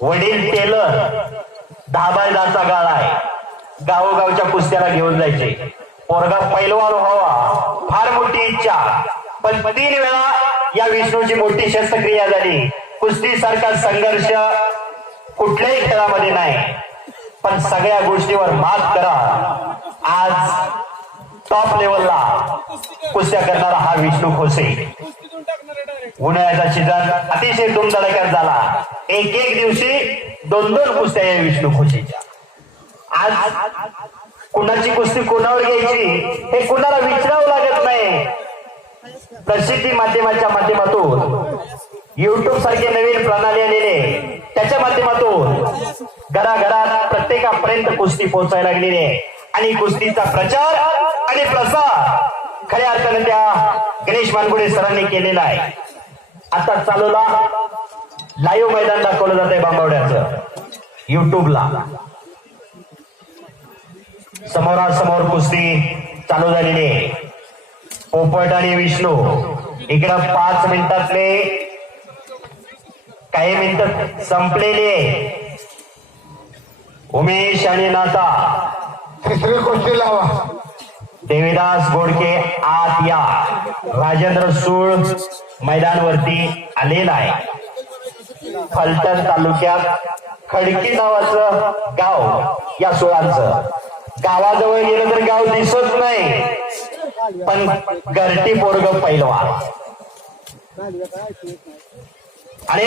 वडील टेलर धाबायदाचा गाळा आहे. गावोगावच्या कुस्त्याला घेऊन जायचे. पोरगा पैलवान व्हावा फार मोठी इच्छा. पण तीन वेळा या विष्णूची मोठी शस्त्रक्रिया झाली. कुस्ती सारखा संघर्ष कुठल्याही खेळामध्ये नाही. पण सगळ्या गोष्टीवर मात करा. आज टॉप लेवलला कुस्त्या करणारा हा विष्णू खोसे. उन्हाळ्याचा सीझन अतिशय धुमधडक्यात झाला. एक एक दिवशी दोन दोन कुस्त्या या विष्णू खुशीच्या. आज कुणाची कुस्ती कोणावर घ्यायची हे कुणाला विचारावं लागत नाही. प्रसिद्धी माध्यमाच्या माध्यमातून युट्यूब सारखे नवीन प्रणाली आलेले त्याच्या माध्यमातून घराघरात प्रत्येकापर्यंत कुस्ती पोहोचायला लागलेली आहे. आणि कुस्तीचा प्रचार आणि प्रसार खऱ्या अर्थाने त्या गणेश मानगुडे सरांनी केलेला आहे. आता चालवला लाईव्ह मैदान दाखवलं जात आहे बांबवड्याचं युट्यूबला समोरासमोर कुस्ती चालू झालेली आहे. पोपट आणि विष्णू इकडं पाच मिनिटातले काही मिनिट संपलेले उमेश आणि नाता. तिसरी कुस्ती लावा. देवीदास गोडके आत या. राजेंद्र सूळ मैदानवरती आलेला आहे. फलटण तालुक्यात खडकी नावाचं गाव या सुळांचं. गावाजवळ गेलं तर गाव दिसत नाही पण गर्टी पोरग पैलवा आणि